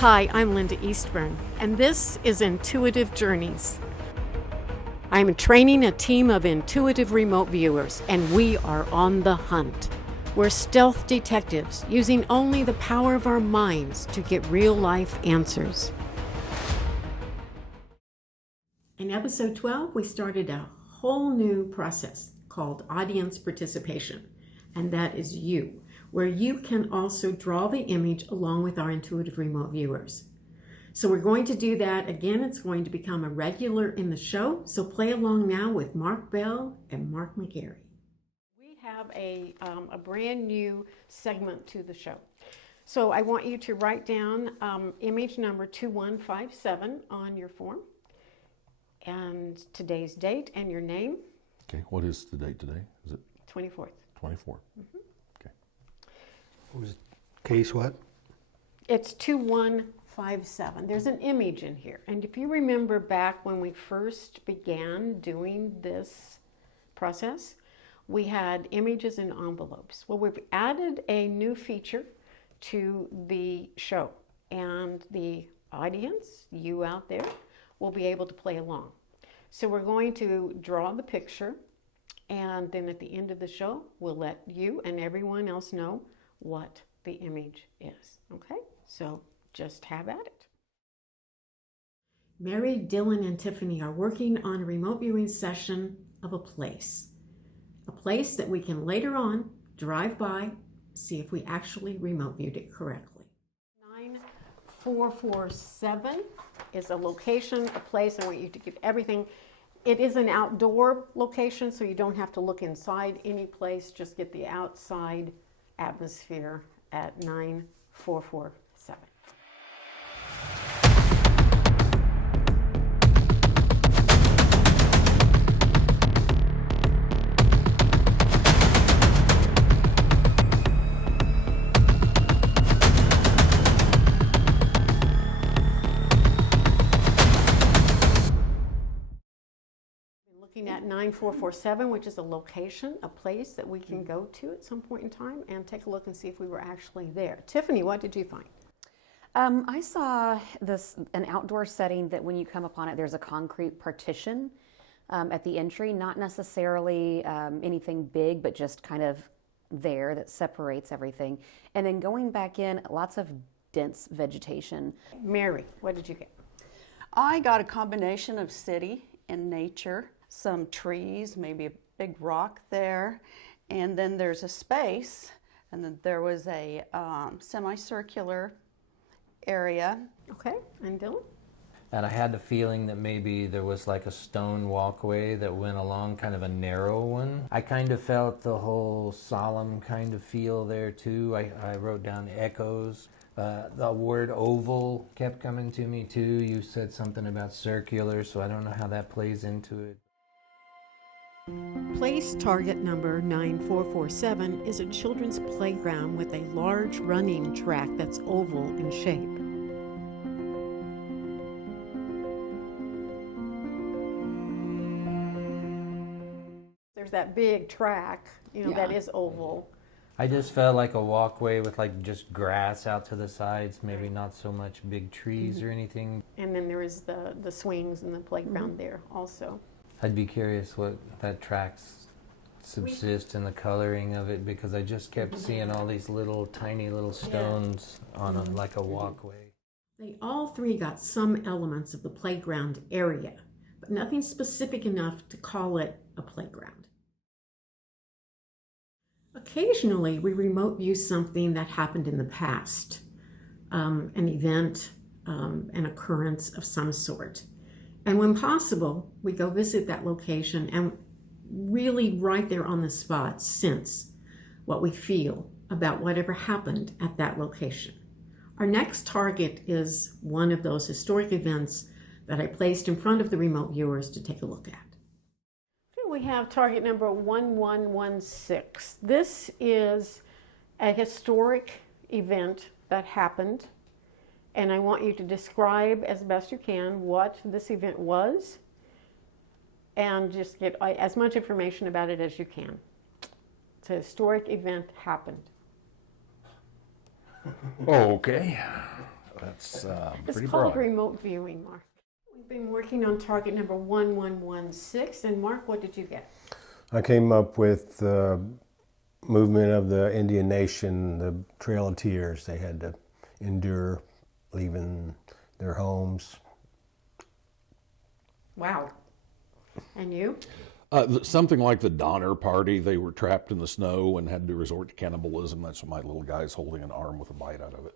Hi, I'm Linda Eastburn, and this is Intuitive Journeys. I'm training a team of intuitive remote viewers, and we are on the hunt. We're stealth detectives using only the power of our minds to get real-life answers. In episode 12, we started a whole new process called audience participation, and that is you, where you can also draw the image along with our intuitive remote viewers. So we're going to do that again. It's going to become a regular in the show. So play along now with Mark Bell and Mark McGarry. We have a brand new segment to the show. So I want you to write down image number 2157 on your form, and today's date and your name. Okay, what is the date today? Is it 24th. 24? Mm-hmm. Okay. What was it? Case what? It's 2157. There's an image in here. And if you remember back when we first began doing this process, we had images in envelopes. Well, we've added a new feature to the show, and the audience, you out there, will be able to play along. So we're going to draw the picture, and then at the end of the show, we'll let you and everyone else know what the image is, okay? So just have at it. Mary, Dylan, and Tiffany are working on a remote viewing session of a place that we can later on drive by, see if we actually remote viewed it correctly. 9447 is a location, a place. I want you to get everything. It is an outdoor location, so you don't have to look inside any place. Just get the outside atmosphere at 9447. Looking at 9447, which is a location, a place that we can go to at some point in time and take a look and see if we were actually there. Tiffany, what did you find? I saw an outdoor setting that when you come upon it, there's a concrete partition at the entry, not necessarily anything big, but just kind of there that separates everything. And then going back in, lots of dense vegetation. Mary, what did you get? I got a combination of city and nature, some trees, maybe a big rock there, and then there's a space, and then there was a semicircular area. Okay, and Dylan? And I had the feeling that maybe there was like a stone walkway that went along, kind of a narrow one. I kind of felt the whole solemn kind of feel there too. I wrote down echoes. The word oval kept coming to me too. You said something about circular, so I don't know how that plays into it. Place target number 9447 is a children's playground with a large running track that's oval in shape. There's that big track, that is oval. I just felt like a walkway with like just grass out to the sides, maybe not so much big trees or anything. And then there is the swings and the playground there also. I'd be curious what that tracks subsist in the coloring of it, because I just kept seeing all these tiny little stones on like a walkway. They all three got some elements of the playground area, but nothing specific enough to call it a playground. Occasionally, we remote view something that happened in the past, an event, an occurrence of some sort. And when possible, we go visit that location and really right there on the spot sense what we feel about whatever happened at that location. Our next target is one of those historic events that I placed in front of the remote viewers to take a look at. We have target number 1116. This is a historic event that happened, and I want you to describe as best you can what this event was and just get as much information about it as you can. It's a historic event happened. Okay. That's It's pretty called broad. remote viewing, Mark. We've been working on target number 1116, and Mark, what did you get? I came up with the movement of the Indian Nation, the Trail of Tears. They had to endure leaving their homes. Wow. And you? Something like the Donner Party. They were trapped in the snow and had to resort to cannibalism. That's why my little guy's holding an arm with a bite out of it.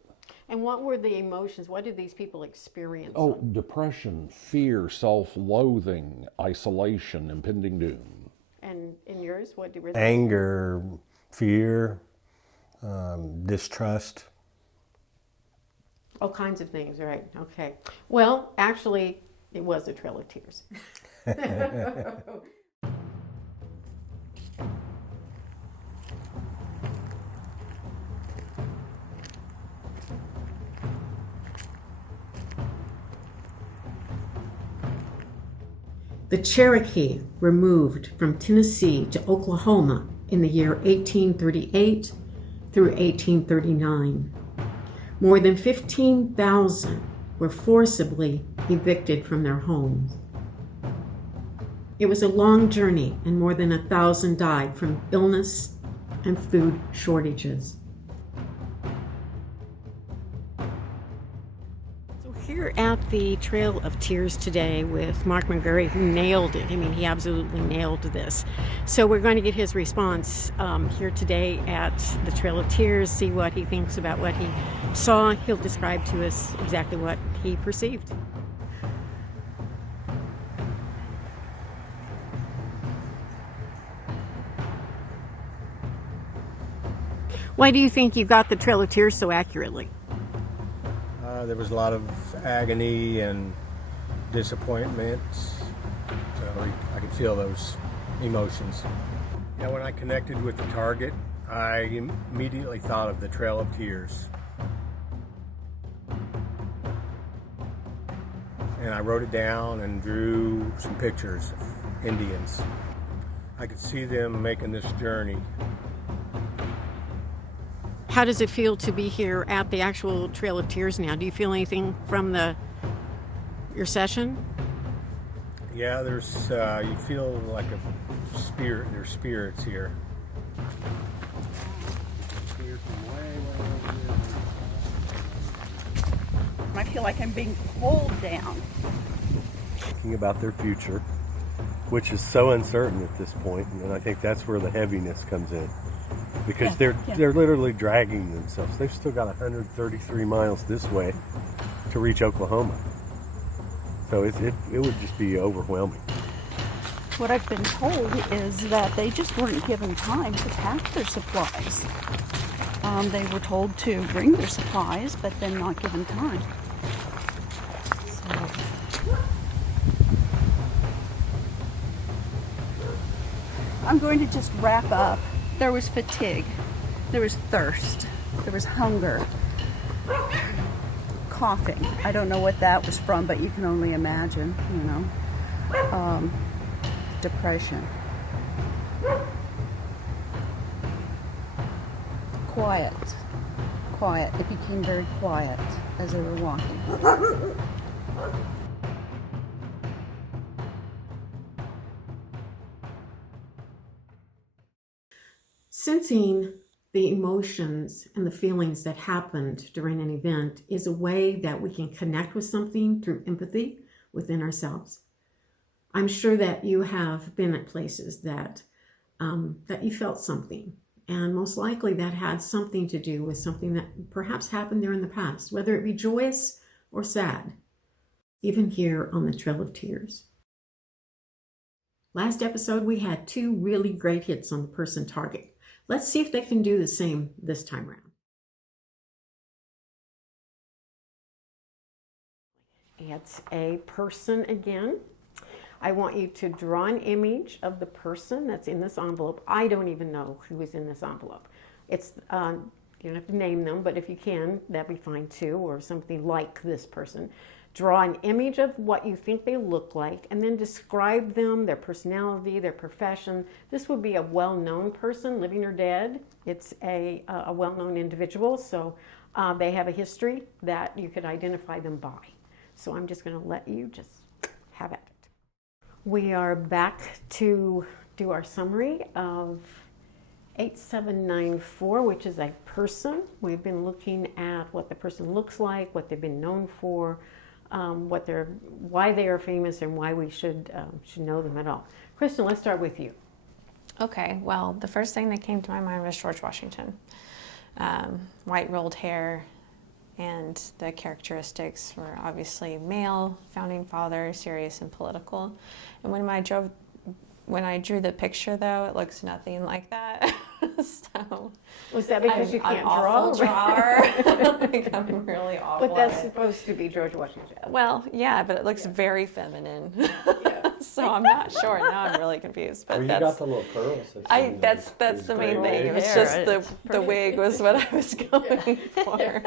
And what were the emotions? What did these people experience? Oh, depression, fear, self-loathing, isolation, impending doom. And in yours, what were they? Anger, fear, distrust. All kinds of things, right? Okay. Well, actually, it was a Trail of Tears. The Cherokee were moved from Tennessee to Oklahoma in the year 1838 through 1839. More than 15,000 were forcibly evicted from their homes. It was a long journey, and more than 1,000 died from illness and food shortages. So here at the Trail of Tears today with Mark McGurry, who nailed it. I mean, he absolutely nailed this. So we're going to get his response here today at the Trail of Tears, see what he thinks about what he saw. He'll describe to us exactly what he perceived. Why do you think you got the Trail of Tears so accurately? There was a lot of agony and disappointment, so I could feel those emotions. Yeah, when I connected with the target, I immediately thought of the Trail of Tears. And I wrote it down and drew some pictures of Indians. I could see them making this journey. How does it feel to be here at the actual Trail of Tears now? Do you feel anything from your session? Yeah, there's you feel like a spirit. There's spirits here. I feel like I'm being pulled down. Thinking about their future, which is so uncertain at this point, and I think that's where the heaviness comes in, because they're literally dragging themselves. They've still got 133 miles this way to reach Oklahoma, so it would just be overwhelming. What I've been told is that they just weren't given time to pack their supplies. They were told to bring their supplies, but then not given time. So, I'm going to just wrap up. There was fatigue, there was thirst, there was hunger, coughing. I don't know what that was from, but you can only imagine, depression. Quiet. It became very quiet as they were walking. Sensing the emotions and the feelings that happened during an event is a way that we can connect with something through empathy within ourselves. I'm sure that you have been at places that you felt something, and most likely that had something to do with something that perhaps happened there in the past, whether it be joyous or sad, even here on the Trail of Tears. Last episode, we had 2 really great hits on the person target. Let's see if they can do the same this time around. It's a person again. I want you to draw an image of the person that's in this envelope. I don't even know who is in this envelope. It's you don't have to name them, but if you can, that'd be fine too, or something like this person. Draw an image of what you think they look like, and then describe them, their personality, their profession. This would be a well-known person, living or dead. It's a well-known individual, so They have a history that you could identify them by. So I'm just going to let you just have at it. We are back to do our summary of 8794, which is a person. We've been looking at what the person looks like, what they've been known for, why they are famous, and why we should know them at all. Kristen, let's start with you. Okay, well, the first thing that came to my mind was George Washington. White rolled hair, and the characteristics were obviously male, founding father, serious and political. And when I drew the picture, though, it looks nothing like that. So Was that because you can't I'm draw? awful drawer. Like, I'm really awful. But that's at it. supposed to be George Washington. Well, yeah, but it looks very feminine. So I'm not sure. Now I'm really confused. But Well, you that's got the little curls. that's the main thing. It was hair, just right? the wig was what I was going for.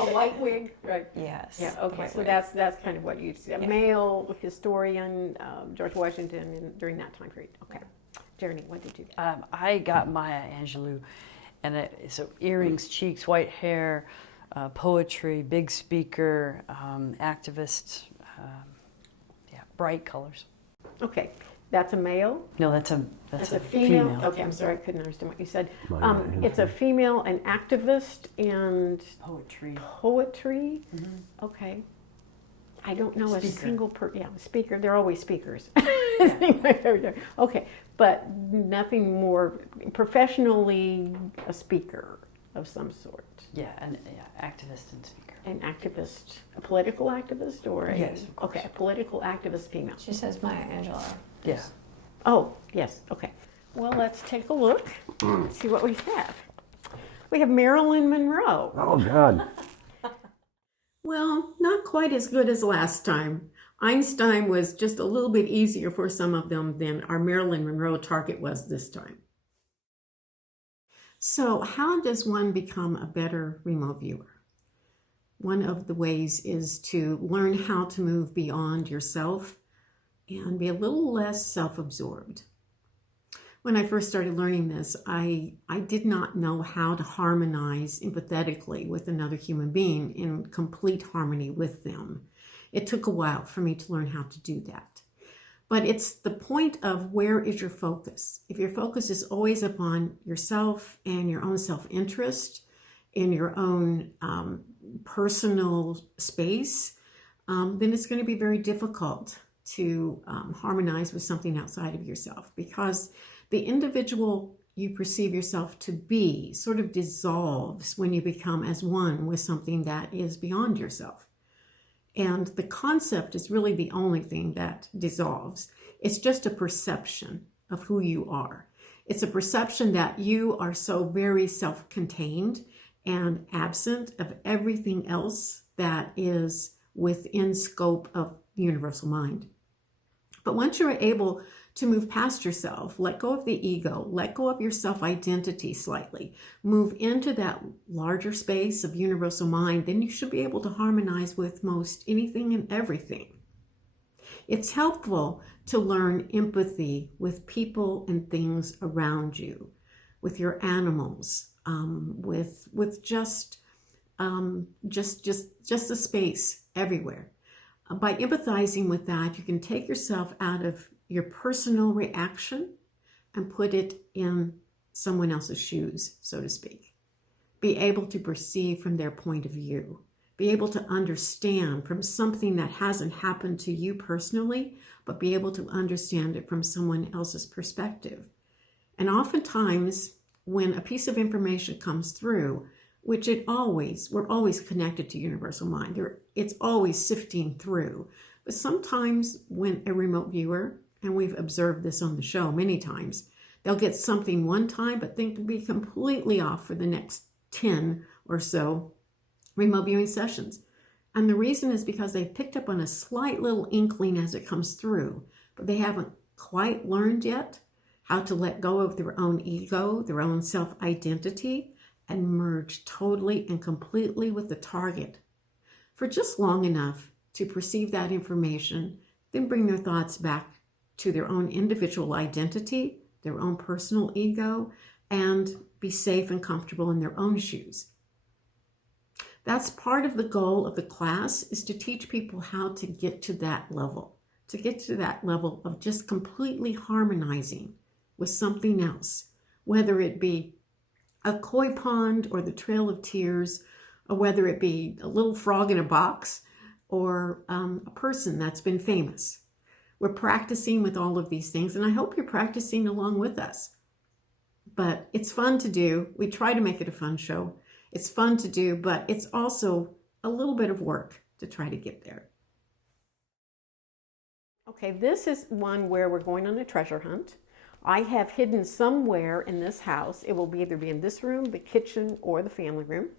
A white wig, right? Yes. Yeah. the Okay. white So wig. that's kind of what you see. A Yeah. male historian, George Washington, during that time period. Okay. Jeremy, what did you get? I got Maya Angelou, and so earrings, cheeks, white hair, poetry, big speaker, activist, bright colors. Okay. That's a male. No, that's That's a a female. female. Okay. I'm sorry, I couldn't understand what you said. Maya It's a female, an activist, and Poetry. poetry. Okay. I don't know a Speaker. single speaker. They're always speakers. Okay, but nothing more professionally a speaker of some sort. Yeah, activist and speaker. An activist, a political activist, or a Yes, of course. okay, a political activist female. She says Maya Angelou. Yeah. Oh, yes, okay. Well, let's take a look and see what we have. We have Marilyn Monroe. Oh, God. Well, not quite as good as last time. Einstein was just a little bit easier for some of them than our Marilyn Monroe target was this time. So, how does one become a better remote viewer? One of the ways is to learn how to move beyond yourself and be a little less self-absorbed. When I first started learning this, I did not know how to harmonize empathetically with another human being in complete harmony with them. It took a while for me to learn how to do that. But it's the point of where is your focus. If your focus is always upon yourself and your own self-interest in your own personal space, then it's going to be very difficult to harmonize with something outside of yourself, because the individual you perceive yourself to be sort of dissolves when you become as one with something that is beyond yourself. And the concept is really the only thing that dissolves. It's just a perception of who you are. It's a perception that you are so very self-contained and absent of everything else that is within scope of the universal mind. But once you're able to move past yourself, let go of the ego, let go of your self-identity slightly, move into that larger space of universal mind, then you should be able to harmonize with most anything and everything. It's helpful to learn empathy with people and things around you, with your animals, with just the space everywhere. By empathizing with that, you can take yourself out of your personal reaction and put it in someone else's shoes, so to speak. Be able to perceive from their point of view. Be able to understand from something that hasn't happened to you personally, but be able to understand it from someone else's perspective. And oftentimes, when a piece of information comes through, which we're always connected to universal mind. It's always sifting through. But sometimes when a remote viewer, and we've observed this on the show many times, they'll get something one time, but think to be completely off for the next 10 or so remote viewing sessions. And the reason is because they've picked up on a slight little inkling as it comes through, but they haven't quite learned yet how to let go of their own ego, their own self-identity, and merge totally and completely with the target for just long enough to perceive that information, then bring their thoughts back to their own individual identity, their own personal ego, and be safe and comfortable in their own shoes. That's part of the goal of the class, is to teach people how to get to that level, of just completely harmonizing with something else, whether it be a koi pond or the Trail of Tears, or whether it be a little frog in a box or a person that's been famous. We're practicing with all of these things, and I hope you're practicing along with us. But it's fun to do. We try to make it a fun show. It's fun to do, but it's also a little bit of work to try to get there. Okay, this is one where we're going on a treasure hunt. I have hidden somewhere in this house. It will either be in this room, the kitchen, or the family room.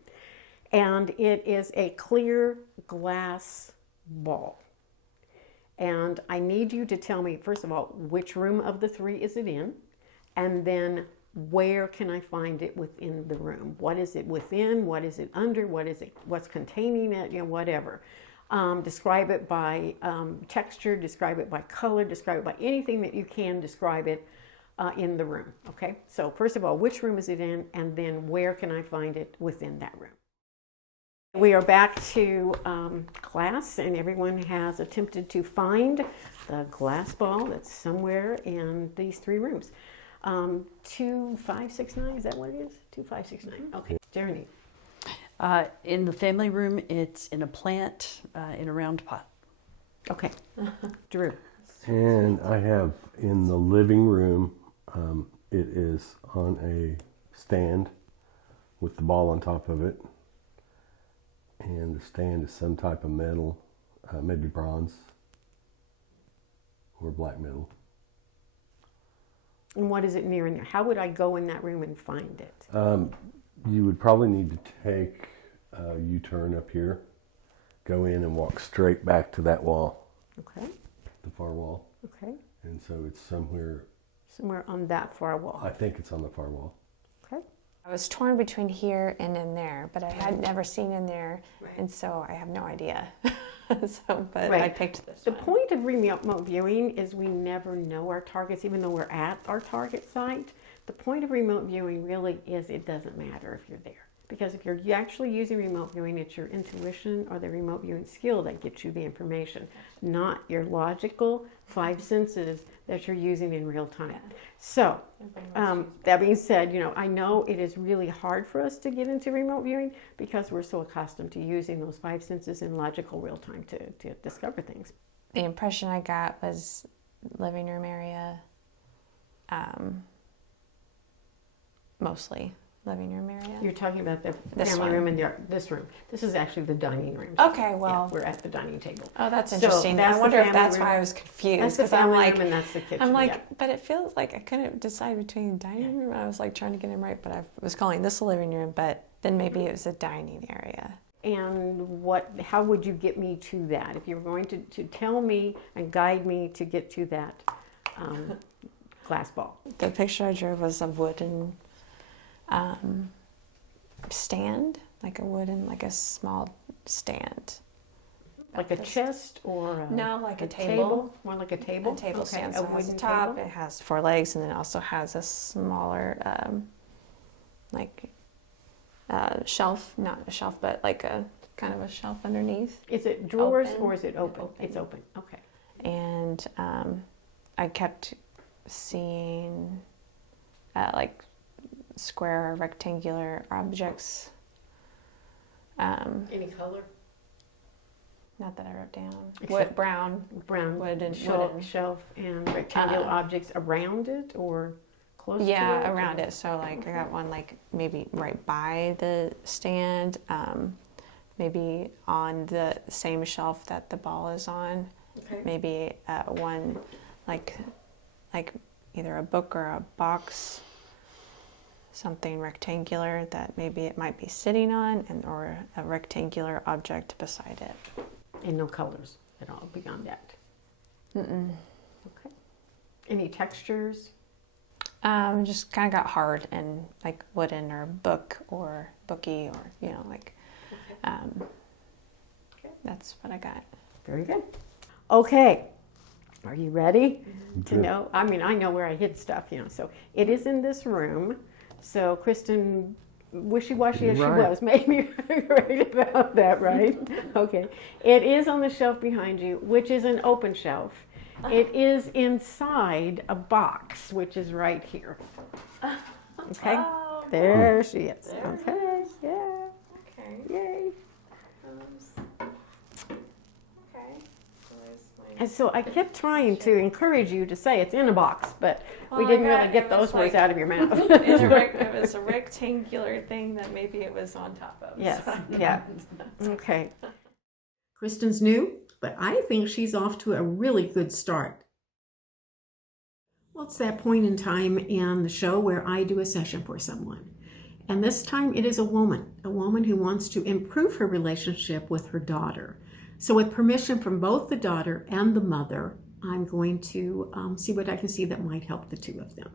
And it is a clear glass ball. And I need you to tell me, first of all, which room of the three is it in? And then where can I find it within the room? What is it within? What is it under? What's containing it? Whatever. Describe it by texture, describe it by color, describe it by anything that you can describe it in the room. Okay, so first of all, which room is it in? And then where can I find it within that room? We are back to class, and everyone has attempted to find the glass ball that's somewhere in these three rooms. 2569, is that what it is? 2569. Okay, Jeremy. In the family room, it's in a plant in a round pot. Okay, Drew. And I have in the living room, it is on a stand with the ball on top of it. And the stand is some type of metal, maybe bronze or black metal. And what is it near in there? How would I go in that room and find it? You would probably need to take a U-turn up here, go in and walk straight back to that wall. Okay. The far wall. Okay. And so it's somewhere On that far wall. I think it's on the far wall. Okay. I was torn between here and in there, but I had never seen in there, and so I have no idea. But I picked this The one. point of remote viewing is we never know our targets, even though we're at our target site. The point of remote viewing really is it doesn't matter if you're there. Because if you're actually using remote viewing, it's your intuition or the remote viewing skill that gets you the information, not your logical 5 senses that you're using in real time. So, that being said, I know it is really hard for us to get into remote viewing because we're so accustomed to using those 5 senses in logical real time to discover things. The impression I got was living room area, mostly living room area. You're talking about the This family one. room and this room. This is actually the dining room. Okay, well. Yeah, we're at the dining table. Oh, that's So interesting. that's I the wonder if family that's room. why I was confused. That's the 'cause I'm family like, room and that's the kitchen. I'm like, yeah. but it feels like I couldn't decide between dining room. I was like trying to get him right, but I was calling this a living room, but then maybe it was a dining area. And how would you get me to that? If you were going to tell me and guide me to get to that glass ball. The picture I drew was a wooden stand, like a small stand. Like a chest or No, like a table. More like a table? A table stand, a so it has a wooden top, table? it has 4 legs, and then it also has a smaller, shelf, not a shelf, but like a kind of a shelf underneath. Is it drawers Open. or is it open? Open. It's open, okay. And I kept seeing like square or rectangular objects. Any color? Not that I wrote down. Except Brown. Brown Wooden. shelf and rectangular objects around it or close to it? Yeah, around it. So like I got one like maybe right by the stand, maybe on the same shelf that the ball is on. Okay. Maybe one like either a book or a box, something rectangular that maybe it might be sitting on, or a rectangular object beside it. And no colors at all beyond that? Mm-mm. Okay. Any textures? Just kind of got hard and like wooden or book or booky or that's what I got. Very good. Okay. Are you ready to Good. know? I mean, I know where I hid stuff, so it is in this room. So, Kristen, wishy-washy as she Right. was, maybe right about that, right? Okay. It is on the shelf behind you, which is an open shelf. It is inside a box, which is right here. Okay. There she is. Okay. Yeah. Okay. Yay. Okay. So there's my. And so I kept trying to encourage you to say it's in a box, but we Well, I didn't got- really get it was those words like- out of your mouth. It was a rectangular thing that maybe it was on top of. Yes. so- Yeah. Okay. Kristen's new, but I think she's off to a really good start. Well, it's that point in time in the show where I do a session for someone. And this time it is a woman who wants to improve her relationship with her daughter. So with permission from both the daughter and the mother, I'm going to see what I can see that might help the two of them.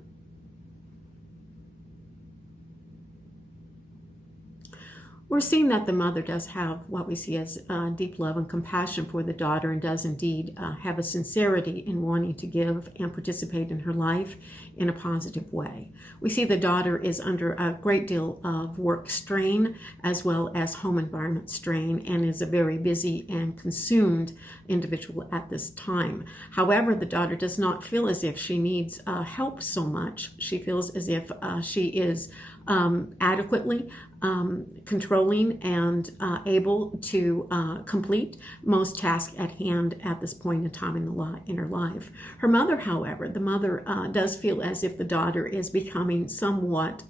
We're seeing that the mother does have what we see as deep love and compassion for the daughter, and does indeed have a sincerity in wanting to give and participate in her life in a positive way. We see the daughter is under a great deal of work strain as well as home environment strain, and is a very busy and consumed individual at this time. However, the daughter does not feel as if she needs help so much. She feels as if she is adequately controlling and able to complete most tasks at hand at this point in time in her life. Her mother, however, the mother does feel as if the daughter is becoming somewhat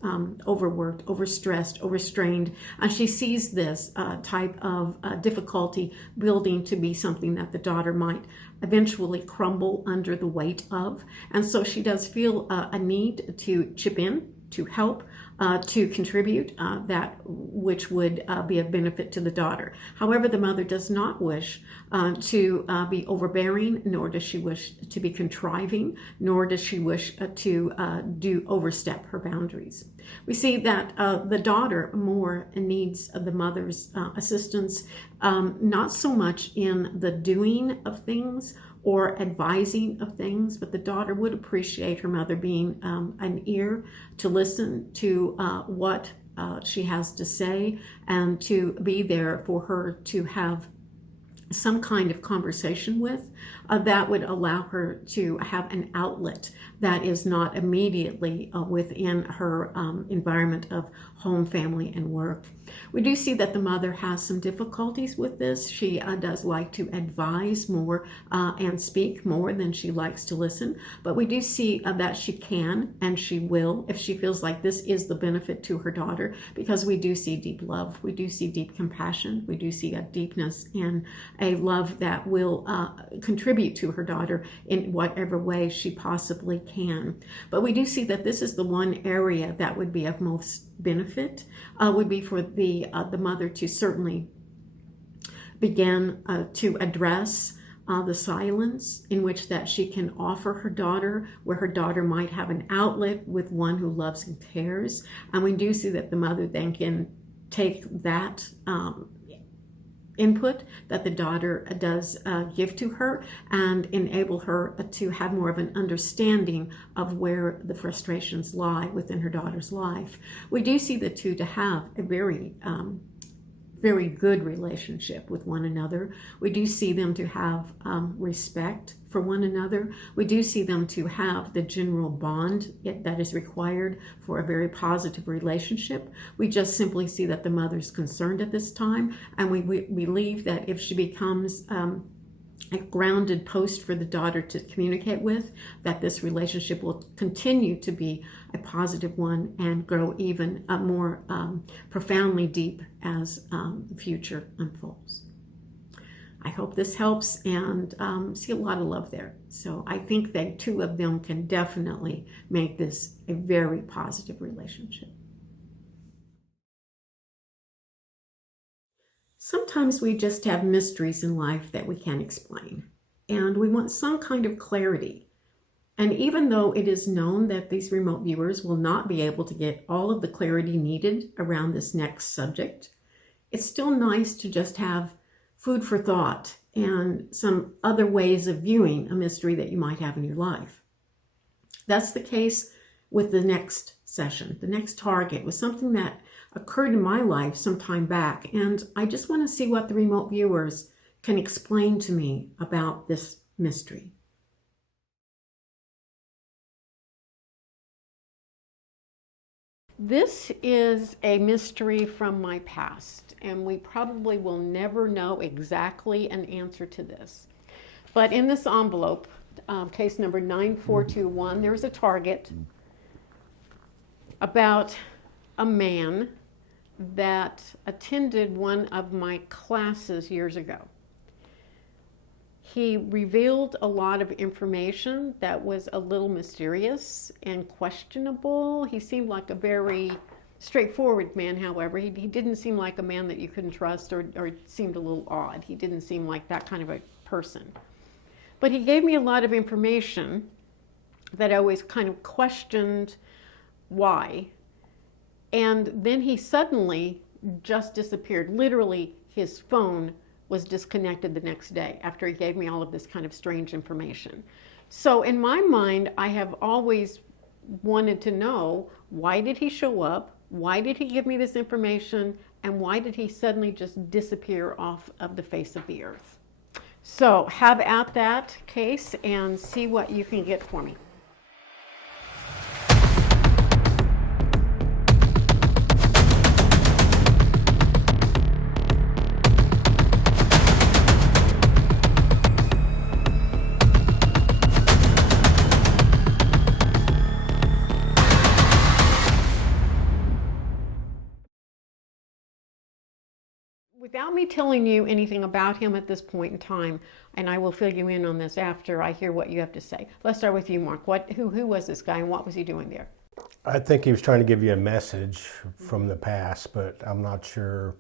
overworked, overstressed, overstrained, and she sees this type of difficulty building to be something that the daughter might eventually crumble under the weight of. And so she does feel a need to chip in, to help, to contribute that which would be of benefit to the daughter. However, the mother does not wish to be overbearing, nor does she wish to be contriving, nor does she wish to overstep her boundaries. We see that the daughter more needs the mother's assistance, not so much in the doing of things or advising of things, but the daughter would appreciate her mother being an ear to listen to what she has to say, and to be there for her to have some kind of conversation with that would allow her to have an outlet that is not immediately within her environment of home, family, and work. We do see that the mother has some difficulties with this. She does like to advise more and speak more than she likes to listen, but we do see that she can and she will if she feels like this is the benefit to her daughter, because we do see deep love, we do see deep compassion, we do see a deepness and a love that will contribute to her daughter in whatever way she possibly can. But we do see that this is the one area that would be of most benefit, would be for the mother to certainly begin to address the silence in which that she can offer her daughter, where her daughter might have an outlet with one who loves and cares. And we do see that the mother then can take that input that the daughter does give to her and enable her to have more of an understanding of where the frustrations lie within her daughter's life. We do see the two to have a very good relationship with one another. We do see them to have respect for one another. We do see them to have the general bond that is required for a very positive relationship. We just simply see that the mother's concerned at this time, and we believe that if she becomes a grounded post for the daughter to communicate with, that this relationship will continue to be a positive one and grow even more profoundly deep as the future unfolds. I hope this helps, and see a lot of love there. So I think that two of them can definitely make this a very positive relationship. Sometimes we just have mysteries in life that we can't explain, and we want some kind of clarity. And even though it is known that these remote viewers will not be able to get all of the clarity needed around this next subject, it's still nice to just have food for thought and some other ways of viewing a mystery that you might have in your life. That's the case with the next session, the next target was something that occurred in my life some time back. And I just want to see what the remote viewers can explain to me about this mystery. This is a mystery from my past, and we probably will never know exactly an answer to this. But in this envelope, case number 9421, there's a target about a man that attended one of my classes years ago. He revealed a lot of information that was a little mysterious and questionable. He seemed like a very straightforward man, however. He didn't seem like a man that you couldn't trust, or seemed a little odd. He didn't seem like that kind of a person. But he gave me a lot of information that I always kind of questioned why. And then he suddenly just disappeared. Literally, his phone was disconnected the next day after he gave me all of this kind of strange information. So in my mind, I have always wanted to know, why did he show up? Why did he give me this information? And why did he suddenly just disappear off of the face of the earth? So have at that case and see what you can get for me. Without me telling you anything about him at this point in time, and I will fill you in on this after I hear what you have to say. Let's start with you, Mark. Who was this guy and what was he doing there? I think he was trying to give you a message from the past, but I'm not sure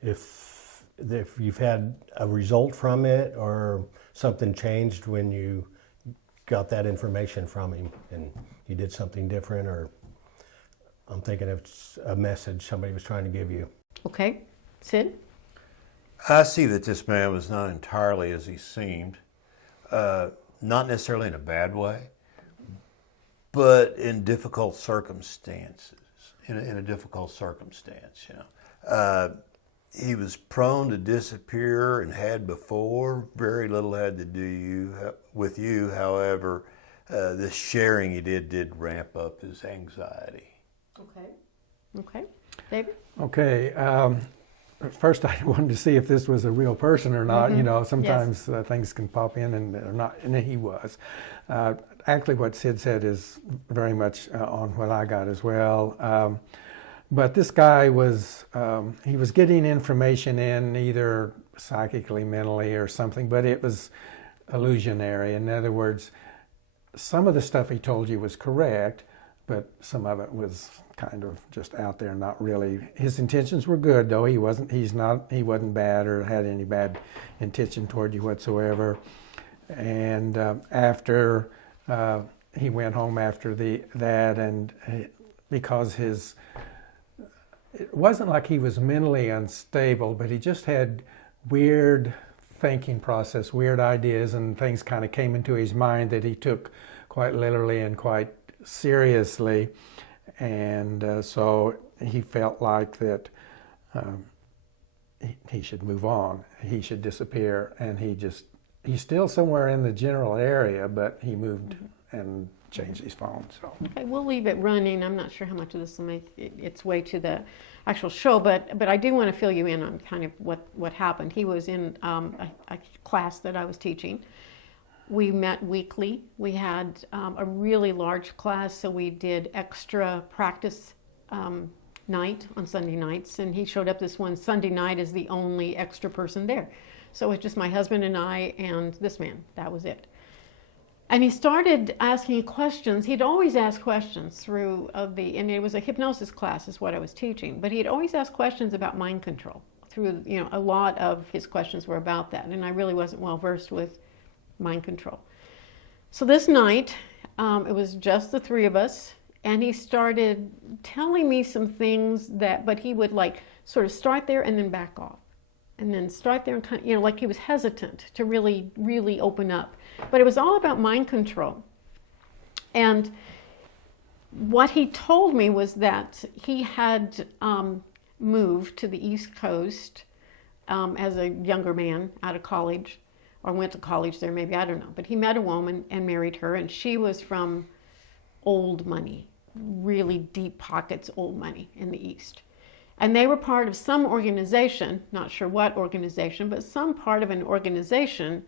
if you've had a result from it or something changed when you got that information from him and you did something different, or I'm thinking it's a message somebody was trying to give you. Okay. Sid? I see that this man was not entirely as he seemed, not necessarily in a bad way, but in difficult circumstances, in a difficult circumstance, you know. He was prone to disappear and had before. Very little had to do with you. However, this sharing he did ramp up his anxiety. Okay. Okay. David? Okay. First, I wanted to see if this was a real person or not. You know, sometimes Yes. Things can pop in and they're not, and he was. Actually, what Sid said is very much on what I got as well. But this guy was, he was getting information in either psychically, mentally, or something, but it was illusionary. In other words, some of the stuff he told you was correct, but some of it was kind of just out there, not really. His intentions were good, though. He wasn't bad or had any bad intention toward you whatsoever. And after he went home after that, and because it wasn't like he was mentally unstable, but he just had weird thinking process, weird ideas, and things kind of came into his mind that he took quite literally and quite seriously. And so he felt like that he should move on, he should disappear, and he's still somewhere in the general area, but he moved and changed his phone. So Okay, we'll leave it running. I'm not sure how much of this will make its way to the actual show, but I do want to fill you in on kind of what happened. He was in a class that I was teaching. We met weekly. We had a really large class, so we did extra practice night on Sunday nights, and he showed up this one Sunday night as the only extra person there. So it was just my husband and I and this man. That was it. And he started asking questions. He'd always ask questions through and it was a hypnosis class is what I was teaching, but he'd always ask questions about mind control. Through, you know, a lot of his questions were about that, and I really wasn't well versed with mind control. So this night, it was just the three of us, and he started telling me some things but he would like sort of start there and then back off, and then start there and kind of, you know, like he was hesitant to really, really open up. But it was all about mind control. And what he told me was that he had moved to the East Coast as a younger man out of college, or went to college there, maybe, I don't know. But he met a woman and married her, and she was from old money, really deep pockets, old money in the East. And they were part of some organization, not sure what organization, but some part of an organization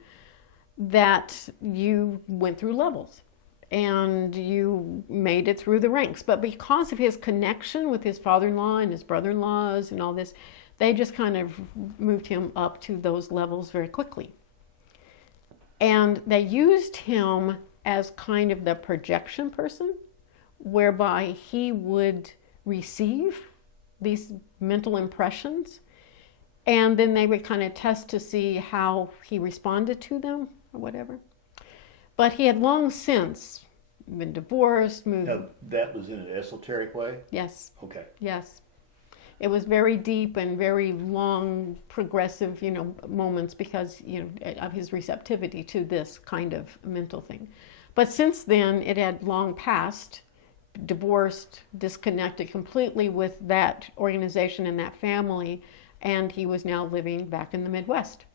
that you went through levels and you made it through the ranks. But because of his connection with his father-in-law and his brother-in-laws and all this, they just kind of moved him up to those levels very quickly. And they used him as kind of the projection person, whereby he would receive these mental impressions, and then they would kind of test to see how he responded to them or whatever. But he had long since been divorced, moved. Now, that was in an esoteric way? Yes. Okay. Yes. It was very deep and very long, progressive, moments because, of his receptivity to this kind of mental thing. But since then, it had long passed, divorced, disconnected completely with that organization and that family, and he was now living back in the Midwest.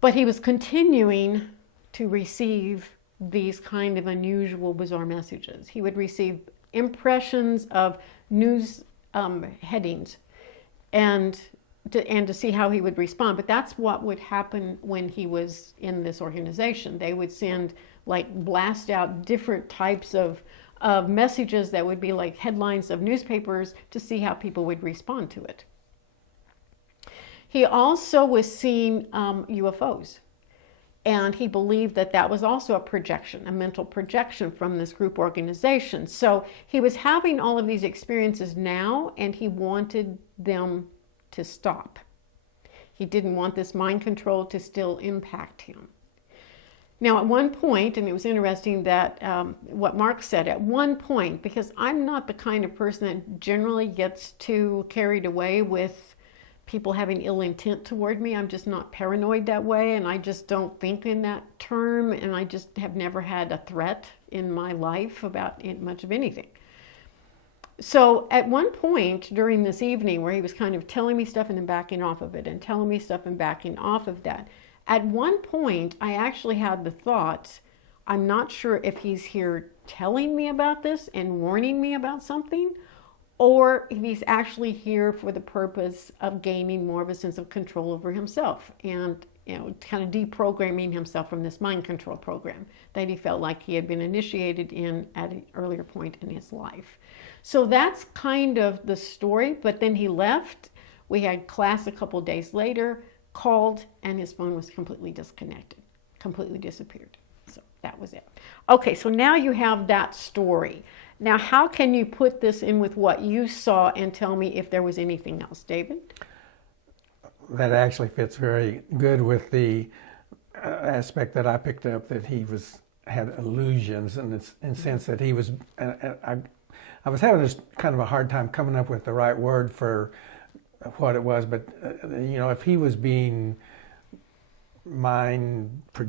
But he was continuing to receive these kind of unusual, bizarre messages. He would receive impressions of news headings and to see how he would respond. But that's what would happen when he was in this organization. They would send, blast out different types of messages that would be like headlines of newspapers to see how people would respond to it. He also was seeing UFOs. And he believed that that was also a projection, a mental projection from this group organization. So he was having all of these experiences now, and he wanted them to stop. He didn't want this mind control to still impact him. Now, at one point, and it was interesting that what Mark said, at one point, because I'm not the kind of person that generally gets too carried away with people having ill intent toward me. I'm just not paranoid that way, and I just don't think in that term, and I just have never had a threat in my life about much of anything. So at one point during this evening where he was kind of telling me stuff and then backing off of it and telling me stuff and backing off of that, at one point I actually had the thought, I'm not sure if he's here telling me about this and warning me about something, or if he's actually here for the purpose of gaining more of a sense of control over himself and kind of deprogramming himself from this mind control program that he felt like he had been initiated in at an earlier point in his life. So that's kind of the story. But then he left. We had class a couple days later, called, and his phone was completely disconnected, completely disappeared. So that was it. Okay, so now you have that story. Now, how can you put this in with what you saw and tell me if there was anything else, David? That actually fits very good with the aspect that I picked up, that he had illusions in the sense that he was. I was having this kind of a hard time coming up with the right word for what it was, but if he was being manipulated,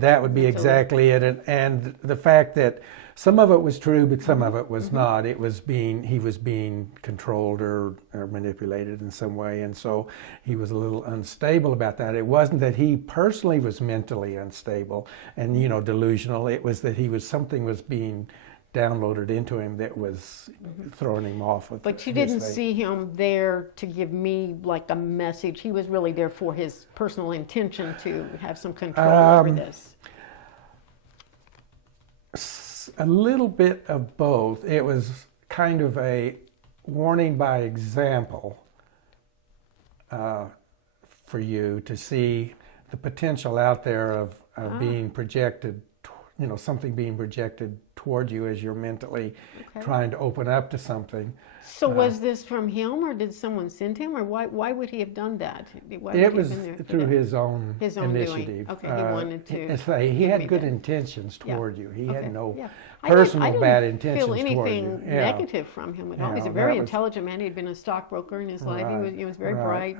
that would be exactly it. And the fact that some of it was true, but some of it was not. He was being controlled or manipulated in some way, and so he was a little unstable about that. It wasn't that he personally was mentally unstable and delusional. It was that something was being downloaded into him that was throwing him off of. But you didn't see him there to give me like a message. He was really there for his personal intention to have some control over this. A little bit of both. It was kind of a warning by example for you to see the potential out there of being projected, something being projected toward you as you're mentally trying to open up to something. So was this from him, or did someone send him, or why would he have done that? It was through his own initiative. Doing. Okay, he wanted to. He had good intentions toward you. He had no personal bad intentions toward you. I didn't feel anything negative from him at all. He's a very intelligent man. He had been a stockbroker in his life. He was very bright.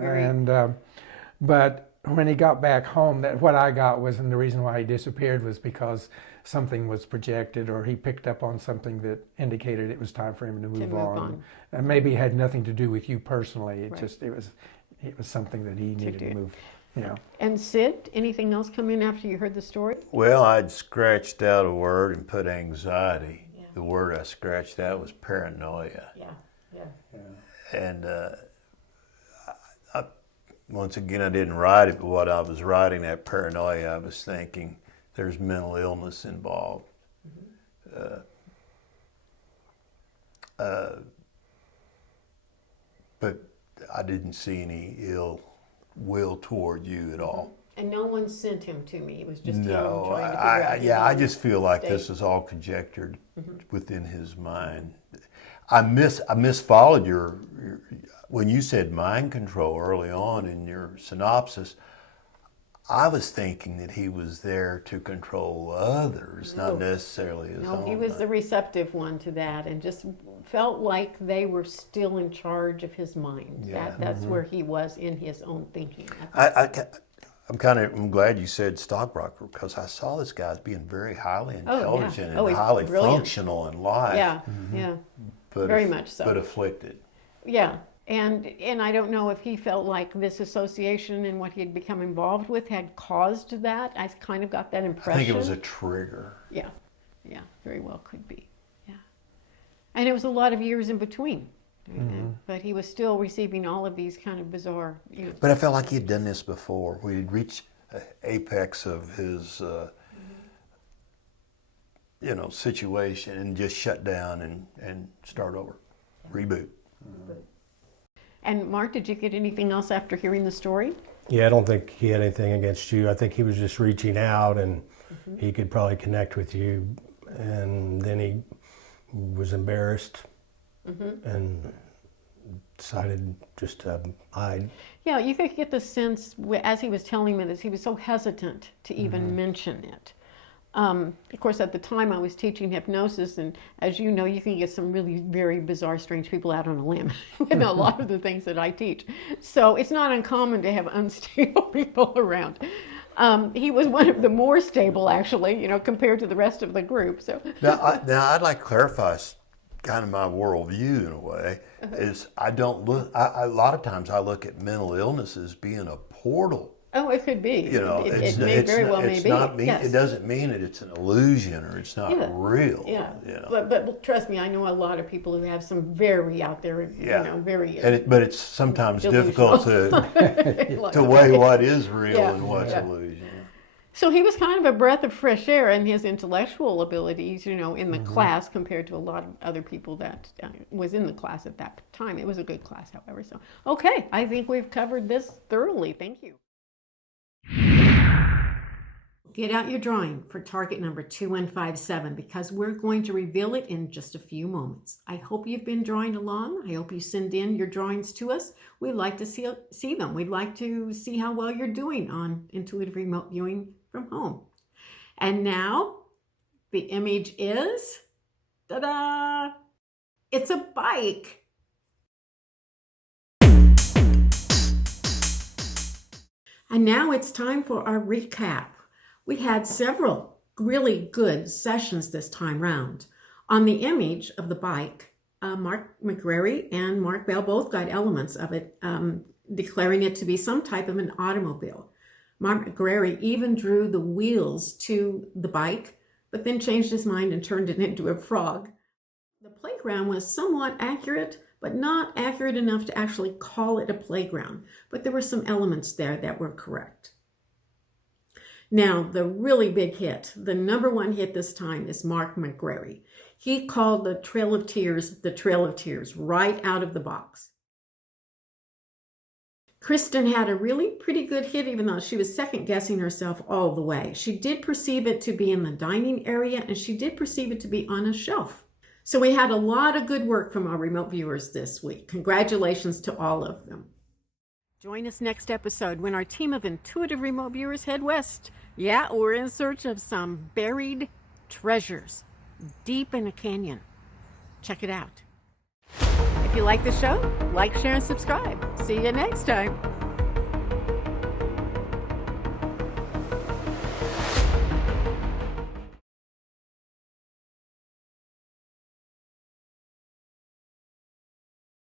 But when he got back home, that what I got was, and the reason why he disappeared was because something was projected, or he picked up on something that indicated it was time for him to move on. And maybe it had nothing to do with you personally. It just it was something that he needed to move. And Sid, anything else come in after you heard the story? Well, I'd scratched out a word and put anxiety. Yeah. The word I scratched out was paranoia. And once again, I didn't write it, but what I was writing, that paranoia, I was thinking there's mental illness involved. But I didn't see any ill will toward you at all. And no one sent him to me. It was just him No, trying to figure out I just feel like this is all conjectured within his mind. I misfollowed your when you said mind control early on in your synopsis. I was thinking that he was there to control others, not necessarily his own. No, he was the receptive one to that, and just felt like they were still in charge of his mind. Yeah. That's where he was in his own thinking. I'm glad you said stockbroker, because I saw this guy as being very highly intelligent and he's highly brilliant. functional in life. Yeah, But very much so. But afflicted. Yeah, and I don't know if he felt like this association and what he had become involved with had caused that. I kind of got that impression. I think it was a trigger. Yeah, very well could be. Yeah, and it was a lot of years in between. But he was still receiving all of these kind of bizarre. But I felt like he had done this before. We had reached the apex of his, situation, and just shut down and start over, reboot. And Mark, did you get anything else after hearing the story? Yeah, I don't think he had anything against you. I think he was just reaching out, and he could probably connect with you. And then he was embarrassed and decided just to hide. Yeah, you could get the sense as he was telling me this, he was so hesitant to even mention it. Of course, at the time I was teaching hypnosis, and as you know, you can get some really very bizarre, strange people out on a limb with a lot of the things that I teach. So it's not uncommon to have unstable people around. He was one of the more stable, actually, compared to the rest of the group. So Now I'd like to clarify kind of my worldview in a way. Is I don't look. A lot of times I look at mental illness as being a portal. Oh, it could be. It may very well be. It doesn't mean that it's an illusion or it's not real. Yeah. But trust me, I know a lot and who have some very out there, very. But it's sometimes difficult to weigh what is real and what's illusion. So he was kind of a breath of fresh air in his intellectual abilities, in the class compared to a lot of other people that was in the class at that time. It was a good class, however. So, okay, I think we've covered this thoroughly. Thank you. Get out your drawing for target number 2157 because we're going to reveal it in just a few moments. I hope you've been drawing along. I hope you send in your drawings to us. We'd like to see them. We'd like to see how well you're doing on intuitive remote viewing from home. And now the image is, ta-da! It's a bike. And now it's time for our recap. We had several really good sessions this time round. On the image of the bike, Mark McGrary and Mark Bell both got elements of it, declaring it to be some type of an automobile. Mark McGrary even drew the wheels to the bike, but then changed his mind and turned it into a frog. The playground was somewhat accurate, but not accurate enough to actually call it a playground. But there were some elements there that were correct. Now, the really big hit, the number one hit this time is Mark McGrary. He called the Trail of Tears right out of the box. Kristen had a really pretty good hit, even though she was second guessing herself all the way. She did perceive it to be in the dining area, and she did perceive it to be on a shelf. So we had a lot of good work from our remote viewers this week. Congratulations to all of them. Join us next episode when our team of intuitive remote viewers head west. Yeah, we're in search of some buried treasures deep in a canyon. Check it out. If you like the show, like, share, and subscribe. See you next time.